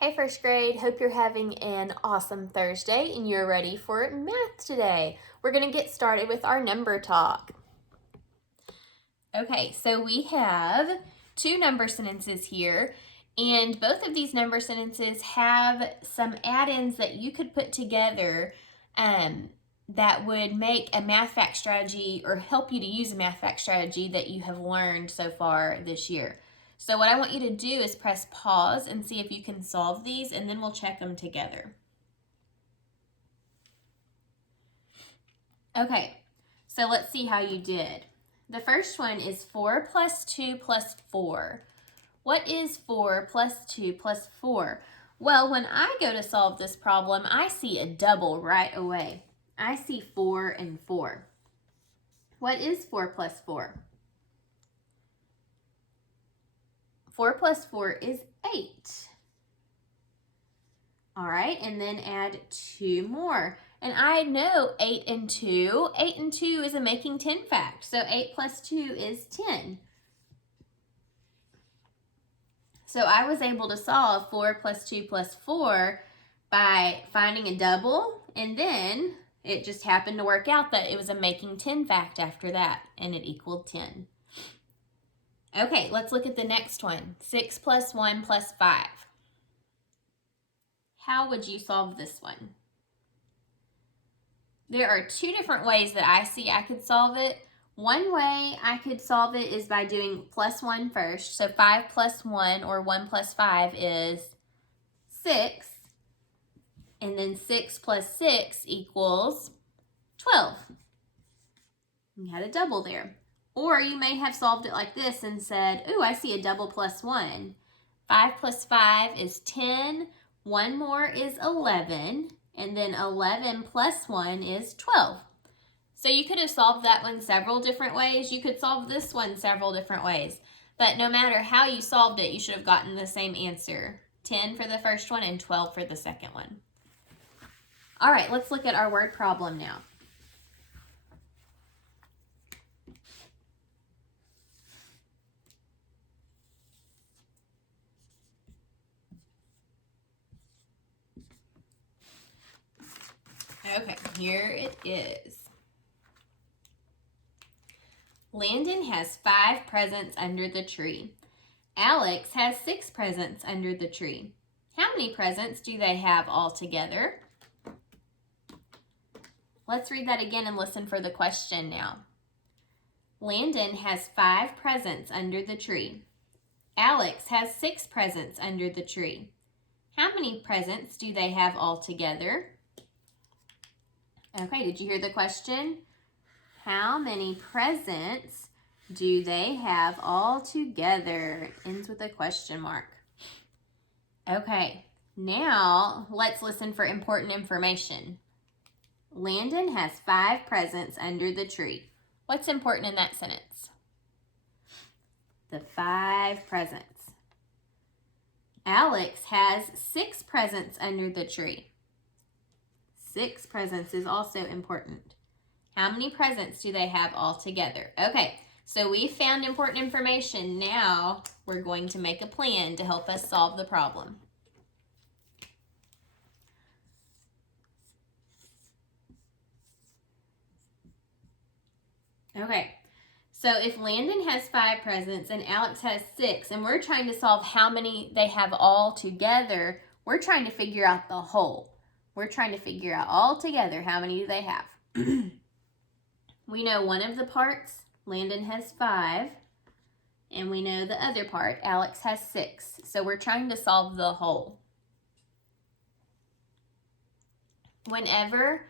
Hey first grade, hope you're having an awesome Thursday and you're ready for math today. We're going to get started with our number talk. Okay, so we have two number sentences here, and both of these number sentences have some add-ins that you could put together that would make a math fact strategy or help you to use a math fact strategy that you have learned so far this year. So what I want you to do is press pause and see if you can solve these, and then we'll check them together. Okay, so let's see how you did. The first one is 4 plus 2 plus 4. What is 4 plus 2 plus 4? Well, when I go to solve this problem, I see a double right away. I see 4 and 4. What is 4 plus 4? 4 plus 4 is 8. All right, and then add 2 more. And I know 8 and 2. 8 and 2 is a making 10 fact. So 8 plus 2 is 10. So I was able to solve 4 plus 2 plus 4 by finding a double, and then it just happened to work out that it was a making 10 fact after that, and it equaled 10. Okay, let's look at the next one. 6 plus 1 plus 5. How would you solve this one? There are two different ways that I see I could solve it. One way I could solve it is by doing plus 1 first. So 5 plus 1 or 1 plus 5 is 6. And then 6 plus 6 equals 12. You had a double there. Or you may have solved it like this and said, ooh, I see a double plus 1. 5 plus 5 is 10. 1 more is 11. And then 11 plus 1 is 12. So you could have solved that one several different ways. You could solve this one several different ways. But no matter how you solved it, you should have gotten the same answer. 10 for the first one and 12 for the second one. All right, let's look at our word problem now. Okay, here it is. Landon has 5 presents under the tree. Alex has 6 presents under the tree. How many presents do they have all together? Let's read that again and listen for the question now. Landon has 5 presents under the tree. Alex has 6 presents under the tree. How many presents do they have all together? Okay, did you hear the question? How many presents do they have all together? It ends with a question mark. Okay, now let's listen for important information. Landon has 5 presents under the tree. What's important in that sentence? The 5 presents. Alex has 6 presents under the tree. 6 presents is also important. How many presents do they have all together? Okay, so we found important information. Now we're going to make a plan to help us solve the problem. Okay, so if Landon has 5 presents and Alex has 6, and we're trying to solve how many they have all together, we're trying to figure out the whole. We're trying to figure out all together how many do they have. We know one of the parts, Landon has 5, and we know the other part, Alex has 6. So we're trying to solve the whole. Whenever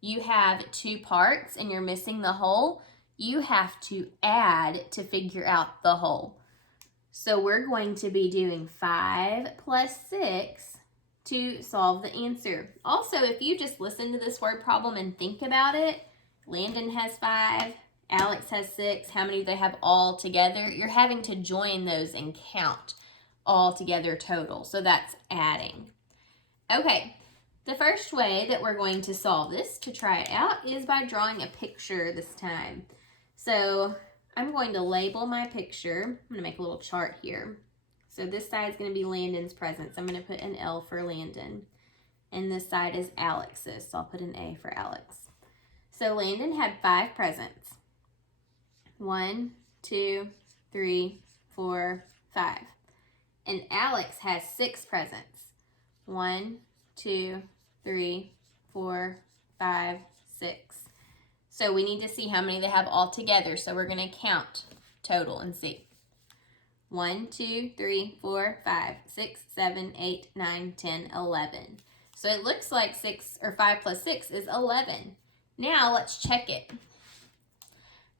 you have 2 parts and you're missing the whole, you have to add to figure out the whole. So we're going to be doing 5 plus 6 to solve the answer. Also, if you just listen to this word problem and think about it, Landon has 5, Alex has 6. How many do they have all together? You're having to join those and count all together total. So that's adding. Okay, the first way that we're going to solve this to try it out is by drawing a picture this time. So I'm going to label my picture. I'm going to make a little chart here. So this side is going to be Landon's presents. I'm going to put an L for Landon. And this side is Alex's, so I'll put an A for Alex. So Landon had 5 presents. 1, 2, 3, 4, 5. And Alex has 6 presents. 1, 2, 3, 4, 5, 6. So we need to see how many they have all together. So we're going to count total and see. 1, 2, 3, 4, 5, 6, 7, 8, 9, 10, 11. So it looks like 5 plus 6 is 11. Now let's check it.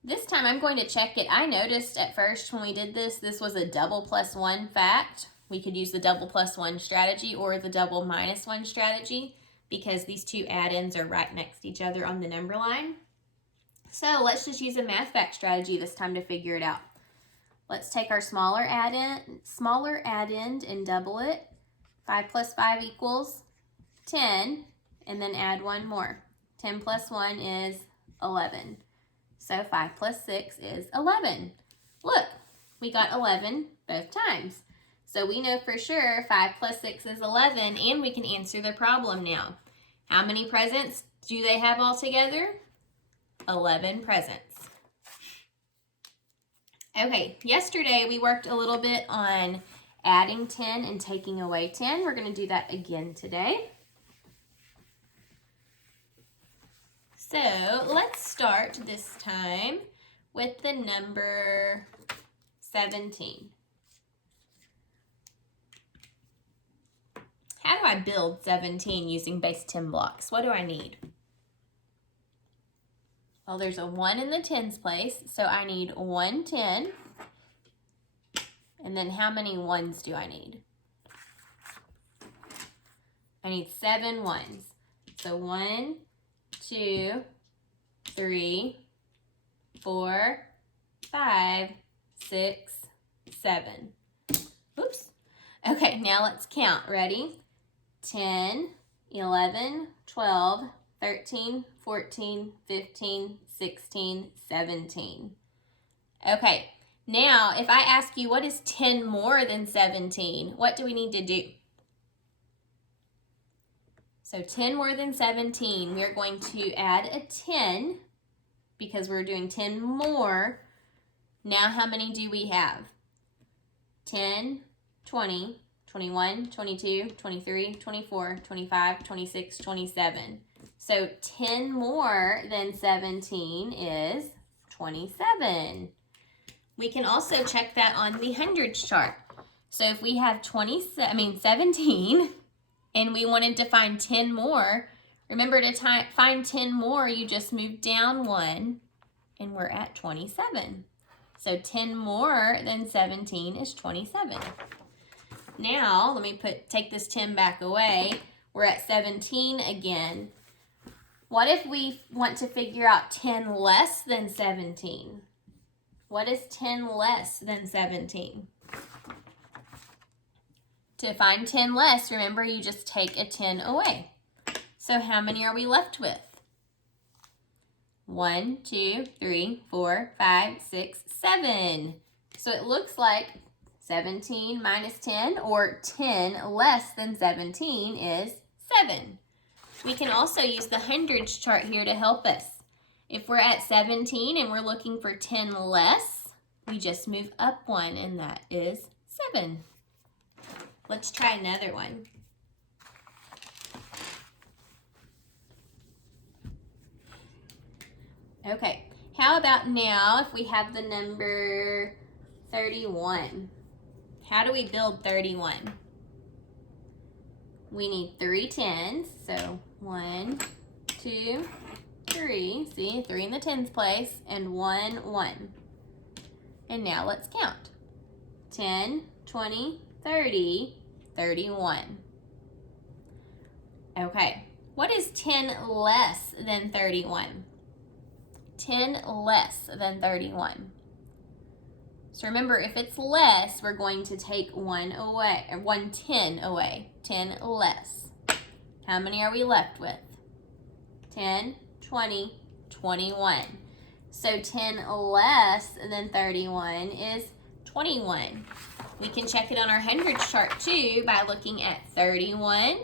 This time I'm going to check it. I noticed at first when we did this, this was a double plus 1 fact. We could use the double plus 1 strategy or the double minus 1 strategy because these two add-ins are right next to each other on the number line. So let's just use a math fact strategy this time to figure it out. Let's take our smaller add-in and double it. 5 plus 5 equals 10, and then add 1 more. 10 plus 1 is 11. So 5 plus 6 is 11. Look, we got 11 both times. So we know for sure 5 plus 6 is 11, and we can answer the problem now. How many presents do they have all together? 11 presents. Okay, yesterday we worked a little bit on adding 10 and taking away 10. We're going to do that again today. So let's start this time with the number 17. How do I build 17 using base 10 blocks? What do I need? Well, there's a 1 in the tens place, so I need 1 10. And then how many ones do I need? I need 7 ones. So 1, 2, 3, 4, 5, 6, 7. Oops. Okay, now let's count. Ready? 10, 11, 12, 13, 14, 15, 16, 17. Okay, now if I ask you what is 10 more than 17, what do we need to do? So 10 more than 17, we're going to add a 10 because we're doing 10 more. Now how many do we have? 10, 20, 21, 22, 23, 24, 25, 26, 27. So 10 more than 17 is 27. We can also check that on the hundreds chart. So if we have 17 and we wanted to find 10 more, remember to find 10 more, you just move down 1 and we're at 27. So 10 more than 17 is 27. Now, let me take this 10 back away. We're at 17 again. What if we want to figure out 10 less than 17? What is 10 less than 17? To find 10 less, remember you just take a 10 away. So how many are we left with? 1, 2, 3, 4, 5, 6, 7. So it looks like 17 minus 10, or 10 less than 17 is 7. We can also use the hundreds chart here to help us. If we're at 17 and we're looking for 10 less, we just move up 1, and that is 7. Let's try another one. Okay, how about now if we have the number 31? How do we build 31? We need 3 10s, so 1, 2, 3. See, 3 in the tens place, and 1 1. And now let's count. 10, 20, 30, 31. Okay, what is 10 less than 31? 10 less than 31. So remember, if it's less, we're going to take 1 away, or 1 10 away. 10 less. How many are we left with? 10, 20, 21. So 10 less than 31 is 21. We can check it on our hundreds chart too by looking at 31.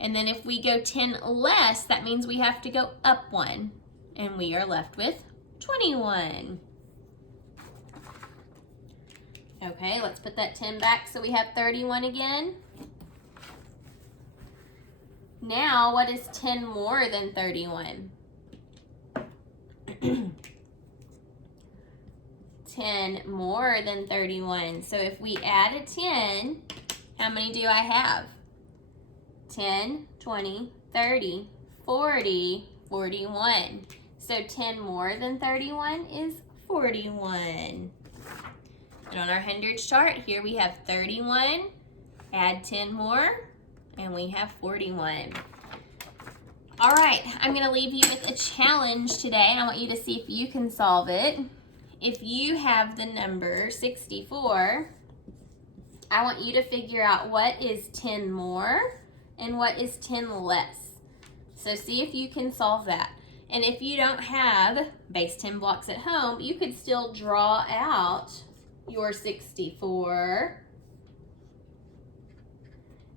And then if we go 10 less, that means we have to go up 1. And we are left with 21. Okay, let's put that 10 back so we have 31 again. Now, what is 10 more than 31? 10 more than 31. So if we add a 10, how many do I have? 10, 20, 30, 40, 41. So 10 more than 31 is 41. And on our hundreds chart, here we have 31, add 10 more, and we have 41. All right, I'm going to leave you with a challenge today, and I want you to see if you can solve it. If you have the number 64, I want you to figure out what is 10 more and what is 10 less. So see if you can solve that. And if you don't have base 10 blocks at home, you could still draw out your 64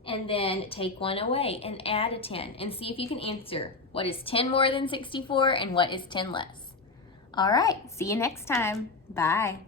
and then take one away and add a 10 and see if you can answer what is 10 more than 64 and what is 10 less. All right, see you next time. Bye.